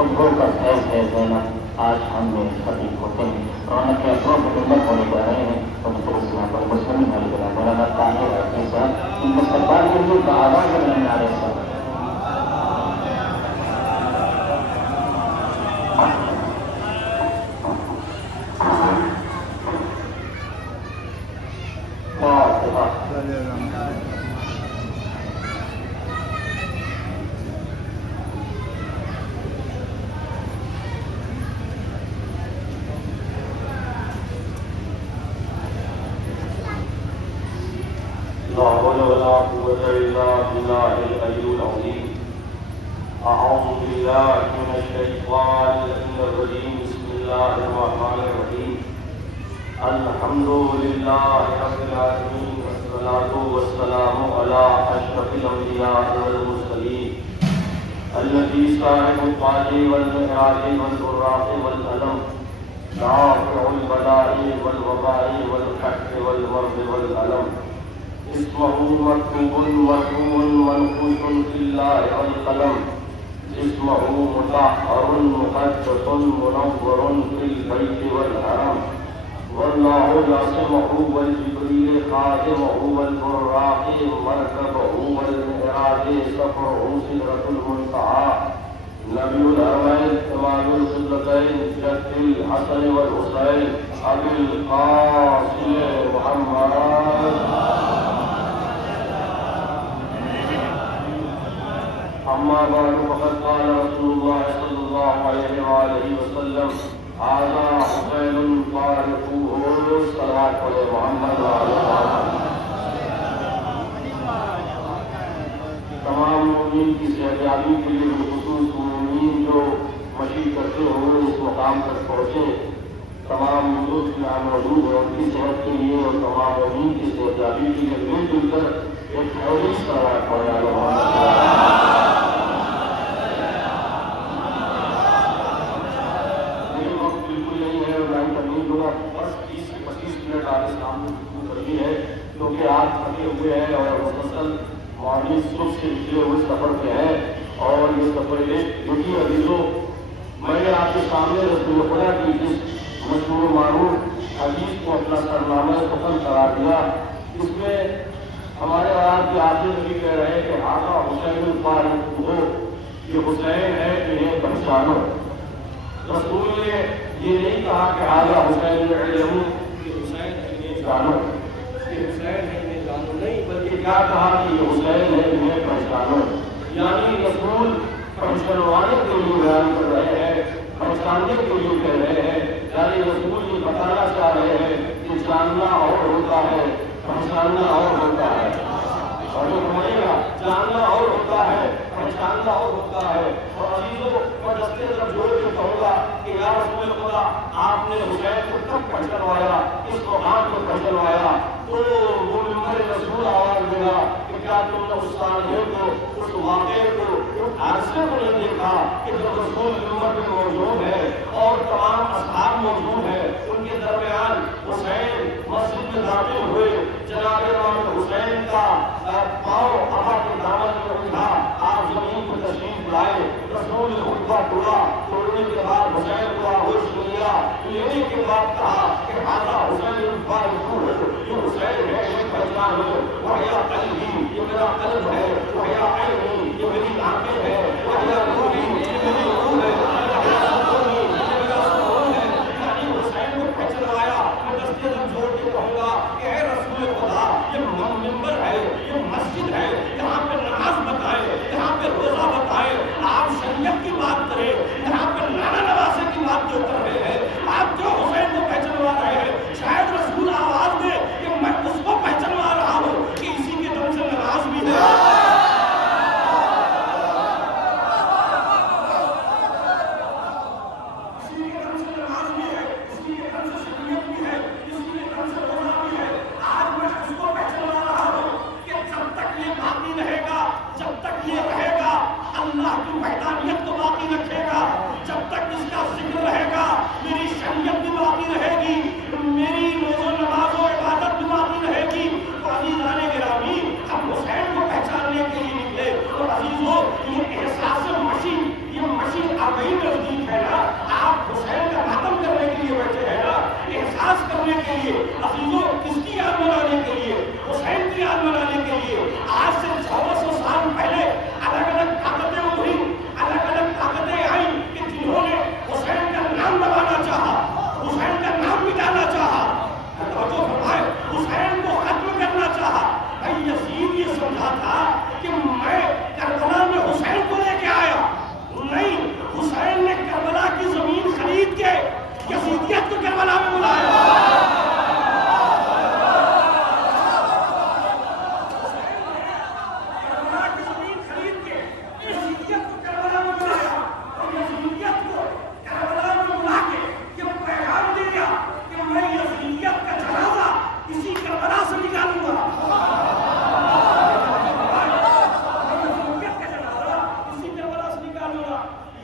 خود رو کر ہے زینب آج ہم میں خطیب ہوتے ہیں رونق اپنوں کو خدمت ہونے جا رہے ہیں اور اسلام پر مسلم والے بنا مولانا طاہر حافظ صاحب ان کو سرکار کے لیے کا آواز بنانے آ رہے ہیں أعوذ بالله من الشيطان الرجيم بسم الله الرحمن الرحيم الحمد لله رب العالمين والصلاة والسلام على أشرف الأنبياء والمرسلين الذي صاحب الطاعة والمعراج والبراق والألم دافع البلاء والوباء والحق والمرض والألم اسمه مكتوب مرفوع منقوش في الله والقلم اسمه مطهر مقدس منور في البيت والحرم والله يعصمه والجبريل خادمه والبراق مركبه والمعراج سفره سدرة المنتهى نبي الحرمين إمام القبلتين جد الحسن والحسين أبي القاسم محمد أما بعد فقد قال رسول الله صلى الله عليه وآله وسلم هذا حسين طارقه صلوات على محمد وعلى آله تمام مومنین کی صحتیابی کے لیے بالخصوص مومنین جو مشی کرتے ہوئے اس مقام تک پہنچے تمام ملوک یہاں موجود ہیں ان کی صحت کے لیے اور تمام مومنین کی صحتیابی کے لیے مل جل کر ایک حدیث صلوات پڑھے علی محمد کیونکہ آپ تھکے ہوئے ہیں اور مسلسل مارننگ صبح سے نکلے ہوئے سفر پہ ہیں اور یہ سفر ایک جھوٹی عزیزوں میں نے آپ کے سامنے رسول خدا کی جس مشہور معروف حدیث کو اپنا سرنامہ پسند قرار دیا اس میں ہمارے آپ کے آخر نبی کہہ رہے ہیں کہ آقا حسین الفارق ہو یہ حسین ہے انہیں پہچانو رسول نے یہ نہیں کہا کہ آقا حسین علم کہ حسین ہے انہیں جانو حسین ہے انہیں جانو نہیں بلکہ کیا کہا کہ یہ حسین ہے انہیں پہچانو یعنی رسول پہچانوانے کے لیے بیان کر رہے ہیں پہچاننے کے لیے کہہ رہے ہیں یعنی رسول یہ بتانا چاہ رہے ہیں کہ جاننا اور ہوتا ہے پہچاننا اور ہوتا ہے اور جو کہے گا جاننا اور ہوتا ہے پہچاننا اور ہوتا ہے اور عزیزوں میں دستے طرف جوڑ کے کہوں گا کہ یا رسول خدا آپ نے حسین کو کب پہچانوایا اس مقام کو پہچانوایا تو وہ منبر رسول آواز دیا کہ کیا تم نے اس سالے کو اس واقعے کو اس حادثے کو نہیں دیکھا کہ جب رسول منبر میں موجود ہے اور تمام اصحاب موجود ہیں ان کے درمیان حسین مسجد میں داخل ہوئے جناب امام حسین کا پاؤں آقا کے دامن میں اٹھا آپ زمین پر تشریف لائے رسول نے خطبہ توڑا توڑنے کے بعد حسین کو آغوش لیا لینے کے بعد کہا کہ آقا حسین الفارق یہ حسین ہے یہ پہچان ہو وحیا قلبی یہ میرا قلب ہے وحیا عینی یہ میری آنکھیں ہے وحیا روحی یہ میری روح ہے منبر ہے یہ مسجد ہے یہاں پہ نماز بتائے یہاں پہ روزہ بتائے آپ شریعت کی بات کریں یہاں پہ نانا نواسے کی بات جو کر رہے ہیں آپ جو حسین کو پہچانوا رہے ہیں شاید رسول آواز دے کہ میں اس کو پہچانوا رہا ہوں کہ اسی کے دم سے نماز بھی ہے یہ احساس مشین یہ مشین آگئی میں کے لیے عزیزوں کس کی یاد منانے کے لیے؟ حسین کی یاد منانے کے لیے آج سے 1400 سال پہلے الگ الگ طاقتیں ابھری، الگ الگ طاقتیں آئیں کہ جنہوں نے حسین کا نام دبانا چاہا، حسین کا نام مٹانا چاہا، توجہ فرمائے، حسین کو ختم کرنا چاہا۔ یزید یہ سمجھا تھا کہ میں کربلا میں حسین کو لے کے آیا، نہیں، حسین نے کربلا کی زمین خرید کے یزیدیت کو کربلا میں بلایا۔ کربلا کی زمین خرید کے یزیدیت کو کربلا میں بلایا اور یزیدیت کو کربلا میں بلا کے یہ پیغام دیا کہ میں یزیدیت کا جنازہ اسی کربلا سے نکالوں گا۔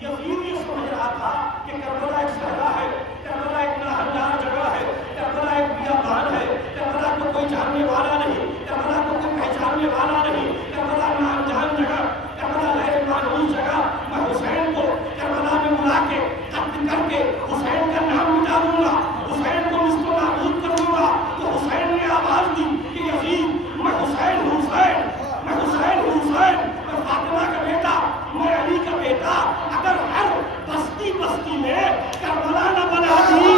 یزید یہ سمجھ رہا تھا کہ کربلا ایک صحرا ہے، کربلا ایک ناہنجار جگہ ہے، کربلا ایک بیابان ہے، کربلا کو کوئی جاننے والا نہیں، کربلا کو کوئی پہچاننے والا نہیں، کربلا ناانجان جگہ، کربلا غیر معروف جگہ۔ میں حسین کو کربلا میں بلا کے قتل کر کے حسین کا نام مٹا دوں گا، حسین کو نصف و نابود کر دوں گا۔ تو حسین نے آواز دی کہ یزید میں حسین ہوں، حسین میں حسین ہوں، حسین میں فاطمہ کا بیٹا، میں علی کا بیٹا، اگر ہر بستی بستی میں کربلا نہ بنا دی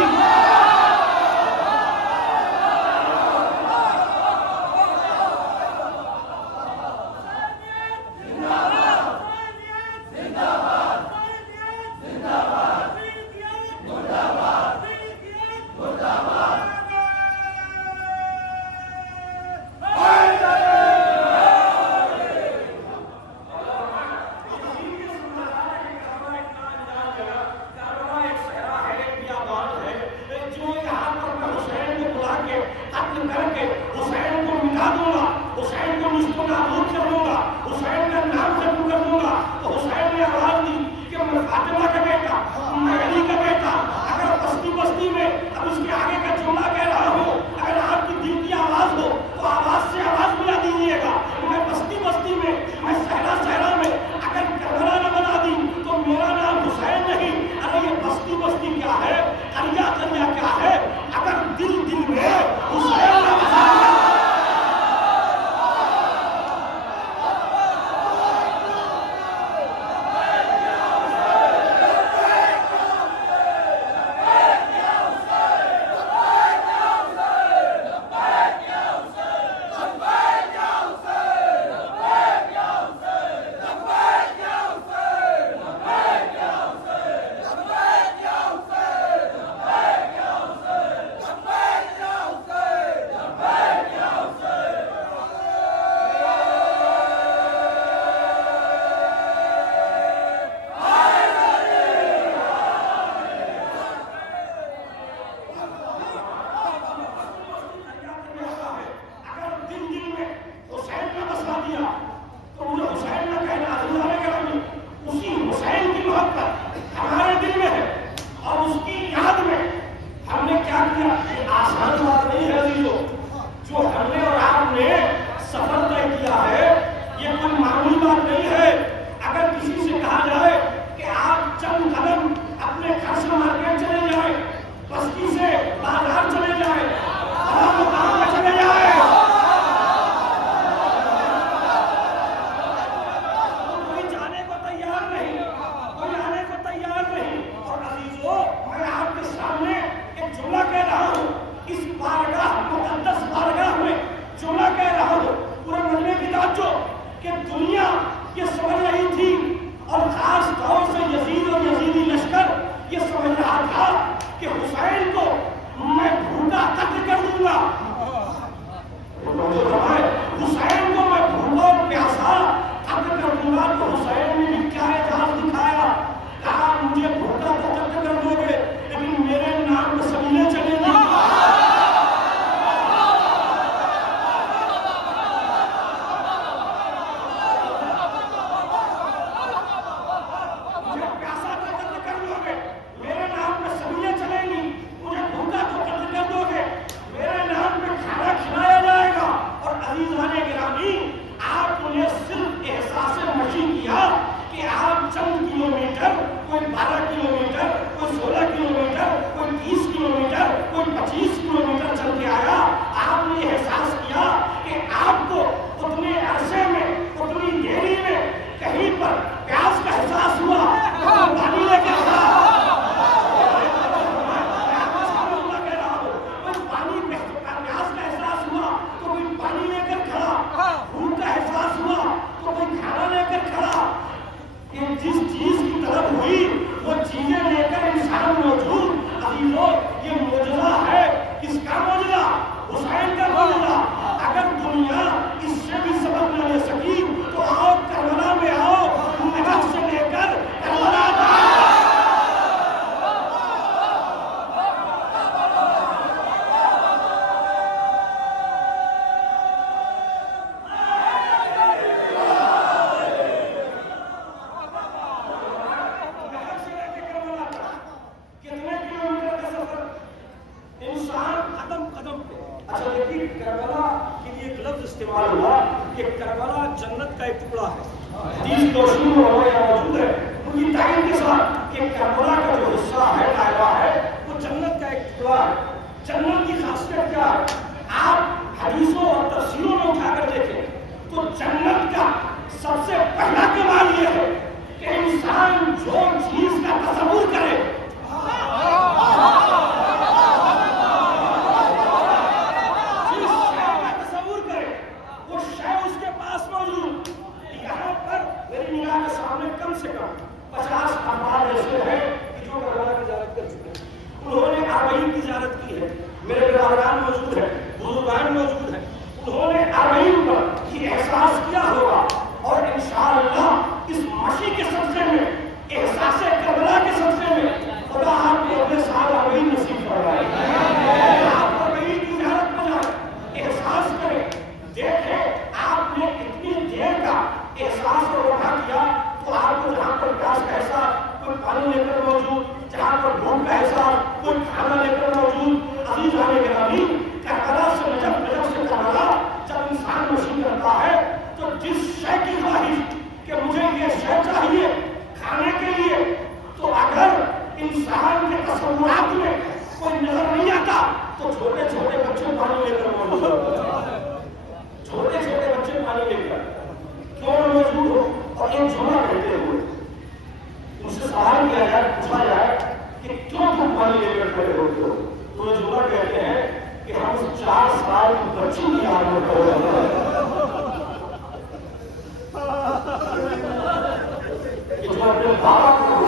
عزیزان گرامی، آپ نے صرف احساس مشی کیا جس چیز کی طلب ہوئی وہ چیزیں لے کر انسان موجود. عزیزوں یہ معجزہ ہے. کس کا معجزہ؟ حسین کا معجزہ. اگر دنیا اس سے بھی سبب نہ لے سکی تو آؤ کربلا میں آؤ، نجف سے لے کر کربلا تک. استعمال ہوا کہ کربلا جنت کا ایک ٹکڑا ہے. 30 دوشی موجود ہے ان کی تعین کے ساتھ کہ کربلا کا جو حصہ ہے دائرہ ہے وہ جنت کا ایک ٹکڑا ہے. جنت کی خاصیت کیا ہے؟ آپ حدیثوں اور تفسیروں میں اٹھا کر دیکھیں تو جنت کا سب سے پہلا کمال یہ ہے کہ انسان جو چیز کا تصور کرے کم سے کم 50 افراد ایسے ہیں کہ جو کربلا کی زیارت کر چکے ہیں. انہوں نے اربعین کی زیارت کی ہے. میرے برادران موجود ہیں، بزرگان موجود ہیں. انہوں نے اربعین پر یہ احساس کیا ہوگا اور انشاءاللہ اس مشی کے سلسلے میں، احساس کربلا کے سلسلے میں خدا آپ کو اگلے سال اربعین نصیب فرمائے. آپ اربعین کی زیارت پر جائیں، احساس کریں، دیکھیں آپ نے کتنی دیر کا احساس اور وقت کیا. تو آپ کو جہاں پر پیاس کا احساس، کوئی پانی لے کر موجود، جہاں پر بھوک کا احساس، کوئی کھانا لے کر موجود. عزیزان گرامی، کربلا سے نجف، نجف سے کربلا جب انسان مشی کرتا ہے تو جس شے کی خواہش کہ مجھے یہ شے چاہیے کھانے کے لیے، تو اگر انسان کے تصورات میں کوئی نظر نہیں آتا تو چھوٹے چھوٹے بچے پانی لے کر موجود، چھوٹے چھوٹے بچے پانی لے کر کیوں موجود ہو. اور ایک جملہ کہتے ہوئے ان سے سوال کیا جائے، پوچھا جائے کہ کیوں تم پانی لے کر کھڑے ہوتے ہو، تو وہ جملہ کہتے ہیں کہ ہم 4 سال کی بچی کی حال میں کھڑے ہوتے ہیں کہ جو اپنے باپ کو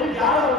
11